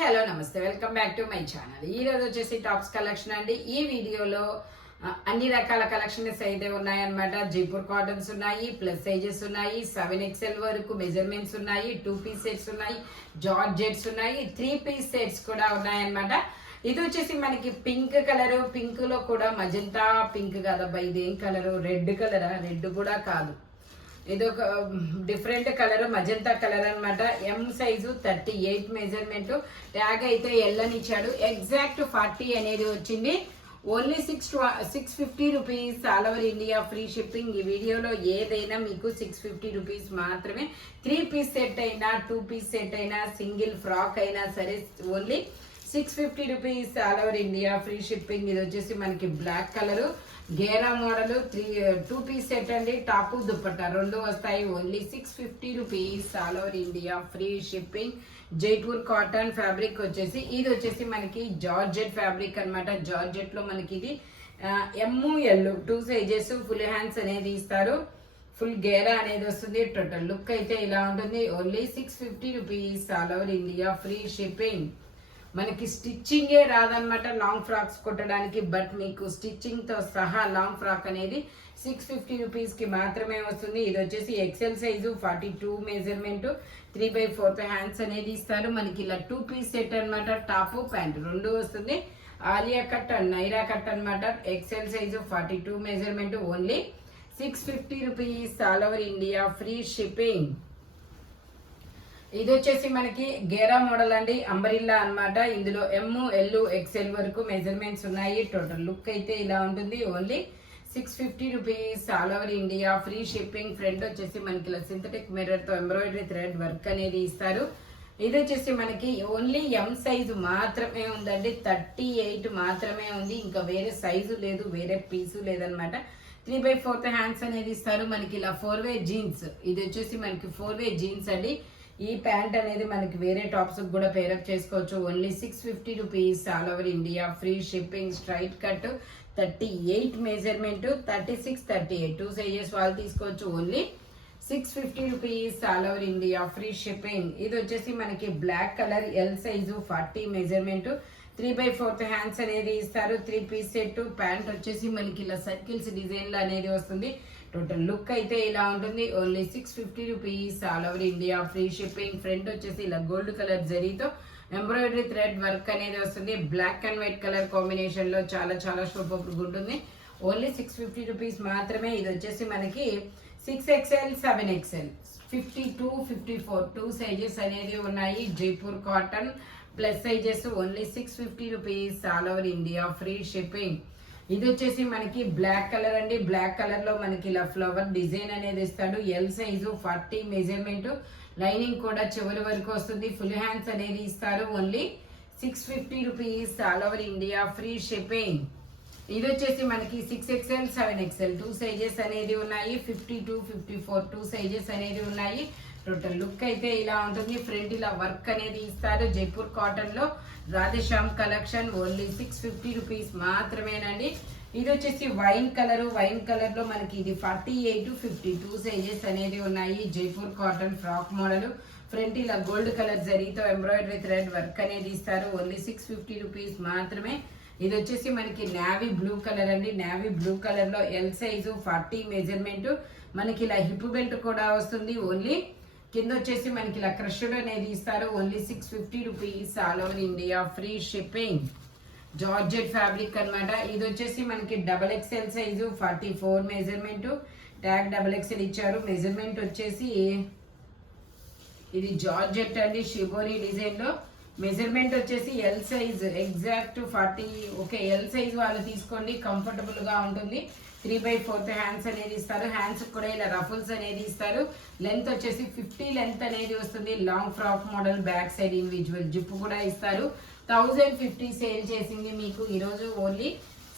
Hello నమస్తే, welcome back to my channel. ఈ రోజు వచ్చేసి టాప్స్ కలెక్షన్ అండి. ఈ వీడియోలో అన్ని రకాల కలెక్షన్స్ అయితే ఉన్నాయన్నమాట. జైపూర్ కాటన్స్ ఉన్నాయి, ప్లస్ సైజెస్ ఉన్నాయి, 7XL వరకు మెజర్మెంట్స్ ఉన్నాయి, 2 పీస్ సెట్స్ ఉన్నాయి, జార్జెట్స్ ఉన్నాయి, 3 పీస్ సెట్స్ కూడా ఉన్నాయన్నమాట. ఇది వచ్చేసి మనకి పింక్ కలర్, పింక్ లో కూడా మజంతా పింక్ కాదబ్బా, ఇదేం కలరు, రెడ్ కలరా? రెడ్ కూడా కాదు, ఇదొక డిఫరెంట్ కలర్, మజంతా కలర్ అనమాట. ఎం సైజు 38 మెజర్మెంట్, ట్యాగ్ అయితే ఎల్ అని ఇచ్చాడు. ఎగ్జాక్ట్ 40 అనేది వచ్చింది. Only 650 rupees, all over India free shipping. ఈ వీడియోలో ఏదైనా మీకు 650 రూపీస్ మాత్రమే. 3 పీస్ సెట్ అయినా, 2 పీస్ సెట్ అయినా, సింగిల్ ఫ్రాక్ అయినా సరే only 650 rupees, all over India free shipping. ఇది వచ్చేసి మనకి బ్లాక్ కలరు, గేరా మోడల్, 2 పీస్ సెట్ అండి. టాపు దుప్పట్టా రెండు వస్తాయి. Only 650 rupees, all over India free shipping. Jaipur cotton fabric వచ్చేసి ఇది వచ్చేసి మనకి జార్జెట్ ఫ్యాబ్రిక్ అనమాట. జార్జెట్ లో మనకి ఇది ML 2 సైజెస్, ఫుల్ హ్యాండ్స్ అనేది ఇస్తారు. ఫుల్ గేరా అనేది వస్తుంది. టోటల్ లుక్ అయితే ఇలా ఉంటుంది. Only 650 rupees, all over India free shipping. మనకి స్టిచ్చింగే రాదనమాట లాంగ్ ఫ్రాక్స్ కుట్టడానికి, బట్ మీకు స్టిచ్చింగ్ తో సహా లాంగ్ ఫ్రాక్ అనేది 650 రూపీస్ కి మాత్రమే వస్తుంది. ఇది వచ్చేసి ఎక్సెల్ సైజు, 42 మెజర్మెంట్, 3/4 హ్యాండ్స్ అనేది ఇస్తారు. మనకి ఇలా 2 పీస్ సెట్ అనమాట. టాప్ ప్యాంట్ రెండు వస్తుంది. Alia cut and Naira cut అనమాట. XL size, 42 measurement, only 650 rupees, all over India free shipping. ఇది వచ్చేసి మనకి గేరా మోడల్ అండి, అంబరిల్లా అన్నమాట. ఇందులో ML XL వరకు మెజర్మెంట్స్ ఉన్నాయి. టోటల్ లుక్ అయితే ఇలా ఉంటుంది. Only 650 rupees, all over India free shipping. Front వచ్చేసి మనకి ఇలా సింథటిక్ మిర్రర్ తో ఎంబ్రాయిడరీ థ్రెడ్ వర్క్ అనేది ఇస్తారు. ఇది వచ్చేసి మనకి ఓన్లీ M సైజు మాత్రమే ఉందండి, 38 మాత్రమే ఉంది. ఇంకా వేరే సైజు లేదు, వేరే పీసు లేదనమాట. 3/4 హ్యాండ్స్ అనేది ఇస్తారు. మనకి ఇలా 4-వే జీన్స్. ఇది వచ్చేసి మనకి 4-వే జీన్స్ అండి. ఈ ప్యాంట్ అనేది మనకి వేరే టాప్స్ కూడా పేరప్ చేసుకోవచ్చు. Only 650 rupees, all over India free shipping. Straight cut, 38 measurement, 36, 38 2 sizes వాళ్ళు తీసుకోవచ్చు. ఓన్లీ 650 rupees, all over India free shipping. ఇది వచ్చేసి మనకి black colour, L size, 40 measurement, 3/4 hands అనేది ఇస్తారు. 3 పీస్ సెట్. ప్యాంట్ వచ్చేసి మనకి ఇలా సర్కిల్స్ డిజైన్ లో అనేది వస్తుంది. టోటల్ లుక్ అయితే ఇలా ఉంటుంది. Only 650 rupees, all over India free shipping. Front వచ్చేసి ఇలా గోల్డ్ కలర్ జరీతో ఎంబ్రాయిడరీ థ్రెడ్ వర్క్ అనేది వస్తుంది. Black and white colour combination లో చాలా చాలా సూపర్ ఉంటుంది. ఓన్లీ 650 రూపీస్ మాత్రమే. ఇది వచ్చేసి మనకి 6XL 7XL 52 54 2 సైజెస్ అనేది ఉన్నాయి. Jaipur cotton plus sizes. Only 650 rupees, all over India free shipping. ఇది వచ్చేసి మనకి బ్లాక్ కలర్ అండి. బ్లాక్ కలర్ లో మనకి ఇలా ఫ్లవర్ డిజైన్ అనేది ఇస్తాడు. ఎల్ సైజు, 40 మెజర్మెంట్, లైనింగ్ కూడా చివరి వరకు వస్తుంది. ఫుల్ హ్యాండ్స్ అనేది ఇస్తారు. Only 650 rupees, all over India free shipping. ఇది వచ్చేసి మనకి 6XL 7XL 2 సైజెస్ అనేది ఉన్నాయి. 52 54 2 సైజెస్ అనేది ఉన్నాయి. టోటల్ లుక్ అయితే ఇలా ఉంటుంది. ఫ్రంట్ ఇలా వర్క్ అనేది ఇస్తారు. జైపూర్ కాటన్ లో రాధేశ్యామ్ కలెక్షన్. ఓన్లీ 650 రూపీస్ మాత్రమేనండి. ఇది వచ్చేసి వైన్ కలర్. వైన్ కలర్ లో మనకి ఇది 48 52 సైజెస్ అనేది ఉన్నాయి. Jaipur cotton frock model. Front ఇలా గోల్డ్ కలర్ జరీతో ఎంబ్రాయిడరీ థ్రెడ్ వర్క్ అనేది ఇస్తారు. ఓన్లీ 650 రూపీస్ మాత్రమే. ఇది వచ్చేసి మనకి నావీ బ్లూ కలర్ అండి. నావీ బ్లూ కలర్ లో ఎల్ సైజు, 40 మెజర్మెంట్, మనకి ఇలా హిప్ బెల్ట్ కూడా వస్తుంది. ఓన్లీ కింద వచ్చేసి మనకి ఇలా క్రష్డ్ అనేది ఇస్తారు. Only 650 rupees, all over India free shipping. Georgette fabric అనమాట. ఇది వచ్చేసి మనకి XXL size, 44 measurement, tag XXL ఇచ్చారు. మెజర్మెంట్ వచ్చేసి ఇది జార్జెట్ అండి, షిబోరి డిజైన్ లో. మెజర్మెంట్ వచ్చేసి L size, exact 40. Okay, L size వాళ్ళు తీసుకోండి, కంఫర్టబుల్ గా ఉంటుంది. 3/4 హ్యాండ్స్ అనేది ఇస్తారు. హ్యాండ్స్ కూడా ఇలా రఫుల్స్ అనేది ఇస్తారు. లెంత్ వచ్చేసి 50 లెంత్ అనేది వస్తుంది. Long frock model, back side individual zip కూడా ఇస్తారు. 1050 సేల్ చేసింది మీకు ఈరోజు ఓన్లీ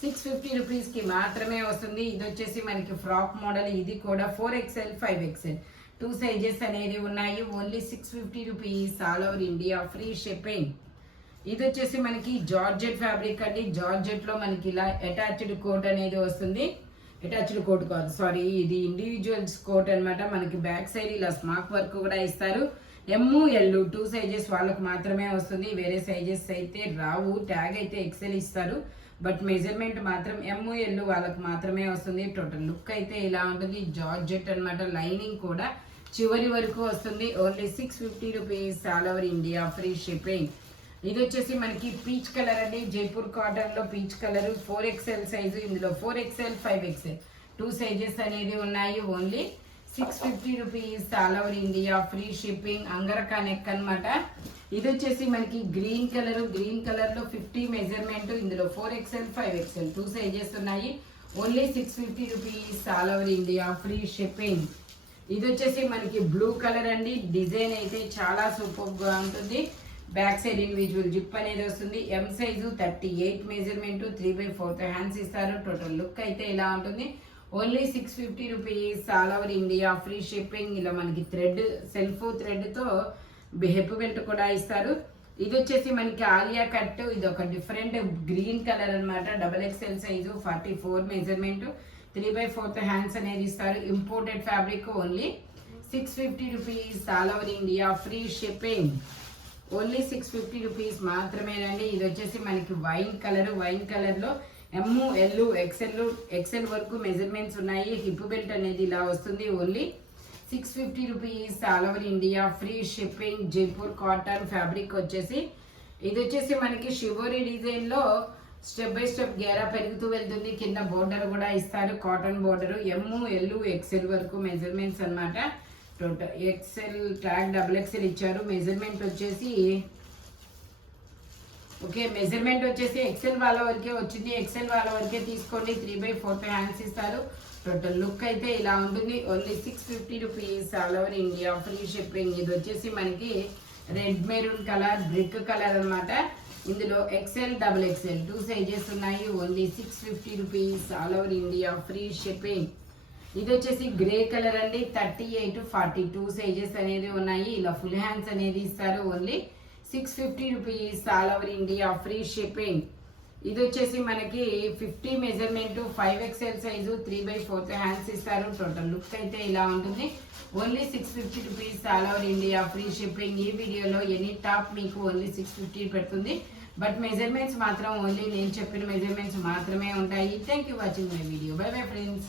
650 రూపీస్ కి మాత్రమే వస్తుంది. ఇది వచ్చేసి మనకి ఫ్రాక్ మోడల్. ఇది కూడా 4XL 5XL 2 సైజెస్ అనేది ఉన్నాయి. Only 650 rupees, all over India free shipping. ఇది వచ్చేసి మనకి జార్జెట్ ఫ్యాబ్రిక్ అండి. జార్జెట్ లో మనకి ఇలా అటాచ్డ్ కోట్ అనేది వస్తుంది. అటాచ్డ్ కోట్ కాదు, సారీ, ఇది ఇండివిజువల్స్ కోట్ అనమాట. మనకి బ్యాక్ సైడ్ ఇలా స్మాక్ వర్క్ కూడా ఇస్తారు. ఎల్ 2 సైజెస్ వాళ్ళకు మాత్రమే వస్తుంది, వేరే సైజెస్ అయితే రావు. ట్యాగ్ అయితే ఎక్సెల్ ఇస్తారు, బట్ మెజర్మెంట్ మాత్రం ఎల్ వాళ్ళకు మాత్రమే వస్తుంది. టోటల్ లుక్ అయితే ఇలా ఉంటుంది. జార్జెట్ అన్నమాట, లైనింగ్ కూడా చివరి వరకు వస్తుంది. Only 650 rupees, all over India free shipping. ఇది వచ్చేసి మనకి పీచ్ కలర్ అండి, జైపూర్ కాటన్ లో పీచ్ కలర్, 4XL సైజు. ఇందులో 4XL 5XL 2 సైజెస్ అనేది ఉన్నాయి. Only 650 rupees, all over India free shipping. Angrakha neck అనమాట. ఇది వచ్చేసి మనకి గ్రీన్ కలర్ లో 50 మెజర్మెంట్. ఇందులో 4XL 5XL 2 సైజెస్ ఉన్నాయి. Only 650 rupees, all over India free shipping. ఇది వచ్చేసి మనకి బ్లూ కలర్ అండి. డిజైన్ అయితే చాలా సూపర్ గా ఉంటుంది. బ్యాక్ సైడ్ ఇండివిజువల్ జిప్ అనేది వస్తుంది. ఎం సైజు 38 మెజర్మెంట్, 3/4 హ్యాండ్స్ ఇస్తారు. టోటల్ లుక్ అయితే ఇలా ఉంటుంది. Only 650 rupees, all over India free shipping. ఇలా మనకి థ్రెడ్, సెల్ఫ్ థ్రెడ్ తో హెప్ బెల్ట్ కూడా ఇస్తారు. ఇది వచ్చేసి మనకి ఆలియా కట్. ఇది ఒక డిఫరెంట్ గ్రీన్ కలర్ అనమాట. XXL సైజు, 44 మెజర్మెంట్, 3/4 హ్యాండ్స్ అనేది ఇస్తారు. Imported fabric. Only 650 rupees, all over India free shipping. Only 650 rupees మాత్రమేనండి. ఇది వచ్చేసి మనకి వైన్ కలర్ లో ఎల్ ఎక్సెల్ వరకు మెజర్మెంట్స్ ఉన్నాయి. హిప్ బెల్ట్ అనేది ఇలా వస్తుంది. Only 650 rupees, all over India free shipping. Jaipur cotton fabric వచ్చేసి ఇది వచ్చేసి మనకి షివోరీ డిజైన్ లో స్టెప్ బై స్టెప్ గేరా పెరుగుతూ వెళ్తుంది. కింద బోర్డర్ కూడా ఇస్తారు, కాటన్ బోర్డర్. ఎల్ XL వరకు మెజర్మెంట్స్ అన్నమాట. టోటల్ XL ట్యాగ్ XXL ఇచ్చారు. మెజర్మెంట్ వచ్చేసి XL వాళ్ళ వరకే వచ్చింది. XL వాళ్ళ వరకే తీసుకోండి. 3/4 హ్యాండ్స్ ఇస్తారు. టోటల్ లుక్ అయితే ఇలా ఉంటుంది. Only 650 rupees, all over India free shipping. ఇది వచ్చేసి మనకి red maroon colour, brick colour అనమాట. ఇందులో XL XXL 2 సైజెస్ ఉన్నాయి. Only 650 rupees, all over India free shipping. ఇది వచ్చేసి గ్రే కలర్ అండి. 38 42 సైజెస్ అనేది ఉన్నాయి. ఇలా ఫుల్ హ్యాండ్స్ అనేది ఇస్తారు. Only 650 rupees, all over India free shipping. ఇది వచ్చేసి మనకి 50 మెజర్మెంట్, 5XL సైజు, 3/4 హ్యాండ్స్ ఇస్తారు. టోటల్ లుక్ అయితే ఇలా ఉంటుంది. Only 650 rupees, all over India free shipping. ఈ వీడియోలో ఎనీ టాప్ మీకు ఓన్లీ 650 పెడుతుంది, బట్ మెజర్మెంట్స్ మాత్రం ఓన్లీ నేను చెప్పిన మెజర్మెంట్స్ మాత్రమే ఉంటాయి. Thank you watching my video. By bye friends.